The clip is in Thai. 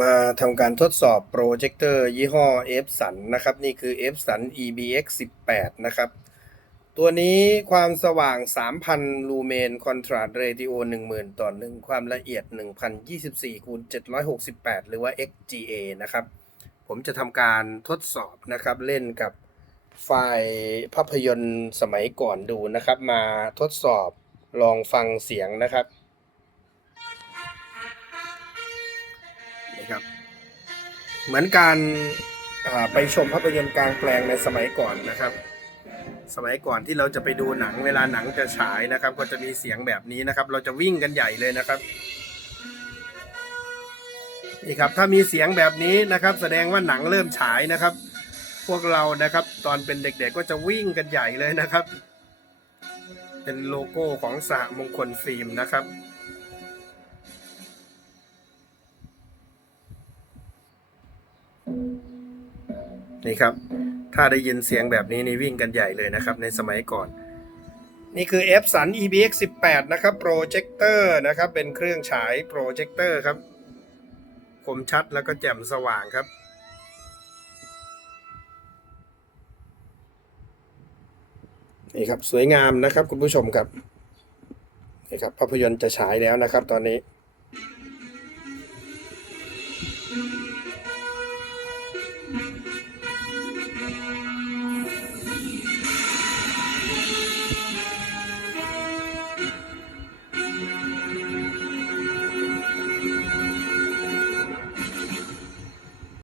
มาทำการทดสอบโปรเจคเตอร์ยี่ห้อ f สันนะครับ นี่คือ f สัน ebx 18นะครับ ตัวนี้ความสว่าง 3,000 ลูเมนคอนทราสต์เรติโอ10,000 ต่อ 1 ความละเอียด 1,024คูณ768 หรือว่า XGA นะครับ ผมจะทำการทดสอบนะครับ เล่นกับไฟล์ภาพยนตร์สมัยก่อนดูนะครับ มาทดสอบลองฟังเสียงนะครับ ครับ เหมือนการไปชมภาพยนตร์กลางแปลงในสมัยก่อนนะครับ สมัยก่อนที่เราจะไปดูหนังเวลาหนังจะฉายนะครับ ก็จะมีเสียงแบบนี้นะครับ เราจะวิ่งกันใหญ่เลยนะครับนี่ครับถ้ามีเสียงแบบนี้นะครับ แสดงว่าหนังเริ่มฉายนะครับ พวกเรานะครับ ตอนเป็นเด็กๆก็จะวิ่งกันใหญ่เลยนะครับ เป็นโลโก้ของสหมงคลฟิล์มนะครับ นี่ครับ ถ้าได้ยินเสียงแบบนี้นี่วิ่งกันใหญ่เลยนะครับในสมัยก่อน นี่คือ f สัน EBX 18นะครับโปรเจคเตอร์นะครับเป็นเครื่องฉายโปรเจคเตอร์ครับคมชัดแล้วก็แจ่มสว่างครับนี่ครับสวยงามนะครับคุณผู้ชมครับนี่ครับภาพยนตร์จะฉายแล้วนะครับตอนนี้